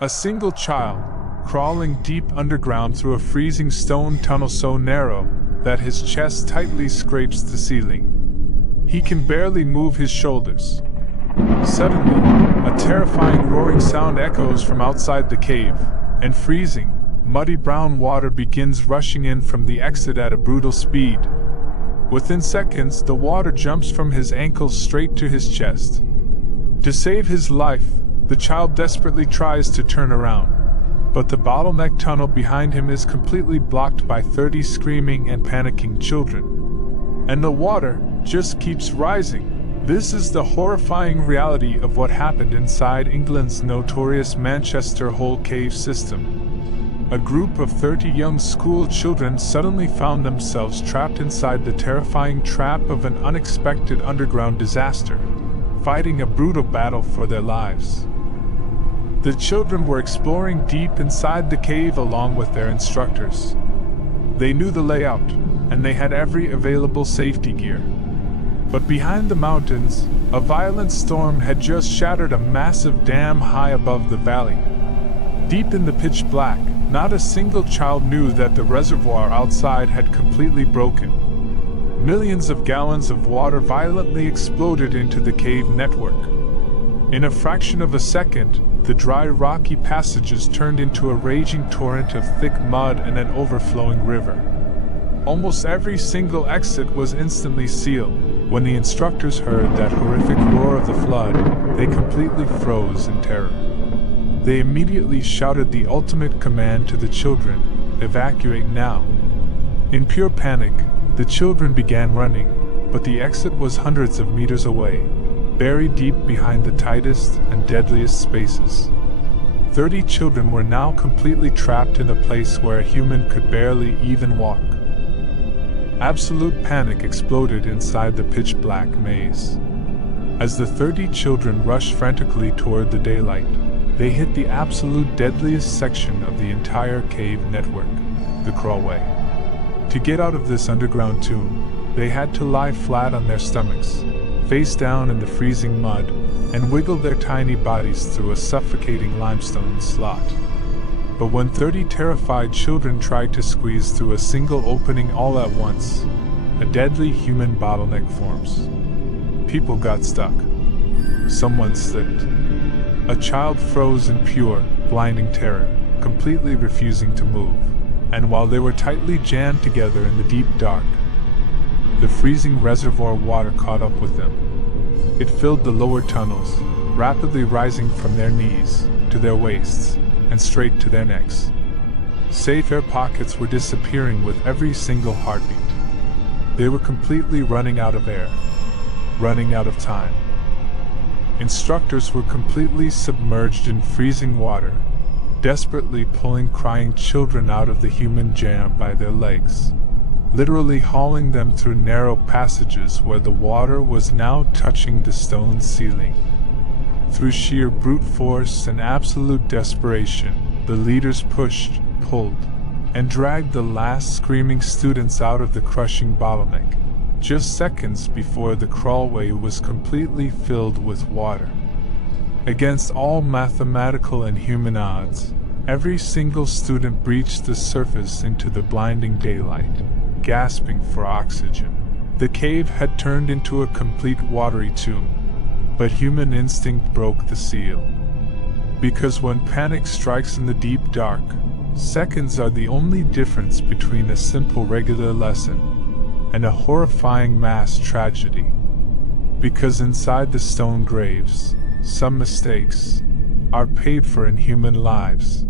A single child, crawling deep underground through a freezing stone tunnel so narrow that his chest tightly scrapes the ceiling. He can barely move his shoulders. Suddenly, a terrifying roaring sound echoes from outside the cave, and freezing, muddy brown water begins rushing in from the exit at a brutal speed. Within seconds, the water jumps from his ankles straight to his chest. To save his life, the child desperately tries to turn around, but the bottleneck tunnel behind him is completely blocked by 30 screaming and panicking children. And the water just keeps rising. This is the horrifying reality of what happened inside England's notorious Manchester Hole cave system. A group of 30 young school children suddenly found themselves trapped inside the terrifying trap of an unexpected underground disaster, fighting a brutal battle for their lives. The children were exploring deep inside the cave along with their instructors. They knew the layout, and they had every available safety gear. But behind the mountains, a violent storm had just shattered a massive dam high above the valley. Deep in the pitch black, not a single child knew that the reservoir outside had completely broken. Millions of gallons of water violently exploded into the cave network. In a fraction of a second, the dry rocky passages turned into a raging torrent of thick mud and an overflowing river. Almost every single exit was instantly sealed. When the instructors heard that horrific roar of the flood, they completely froze in terror. They immediately shouted the ultimate command to the children: evacuate now. In pure panic, the children began running, but the exit was hundreds of meters away, buried deep behind the tightest and deadliest spaces. 30 children were now completely trapped in a place where a human could barely even walk. Absolute panic exploded inside the pitch-black maze. As the 30 children rushed frantically toward the daylight, they hit the absolute deadliest section of the entire cave network, the crawlway. To get out of this underground tomb, they had to lie flat on their stomachs, face down in the freezing mud, and wiggle their tiny bodies through a suffocating limestone slot. But when 30 terrified children tried to squeeze through a single opening all at once, a deadly human bottleneck forms. People got stuck. Someone slipped. A child froze in pure, blinding terror, completely refusing to move. And while they were tightly jammed together in the deep dark, the freezing reservoir water caught up with them. It filled the lower tunnels, rapidly rising from their knees to their waists, and straight to their necks. Safe air pockets were disappearing with every single heartbeat. They were completely running out of air, running out of time. Instructors were completely submerged in freezing water, desperately pulling crying children out of the human jam by their legs, literally hauling them through narrow passages where the water was now touching the stone ceiling. Through sheer brute force and absolute desperation, the leaders pushed, pulled, and dragged the last screaming students out of the crushing bottleneck, just seconds before the crawlway was completely filled with water. Against all mathematical and human odds, every single student breached the surface into the blinding daylight, gasping for oxygen. The cave had turned into a complete watery tomb. But human instinct broke the seal. Because when panic strikes in the deep dark, seconds are the only difference between a simple regular lesson and a horrifying mass tragedy. Because inside the stone graves, some mistakes are paid for in human lives.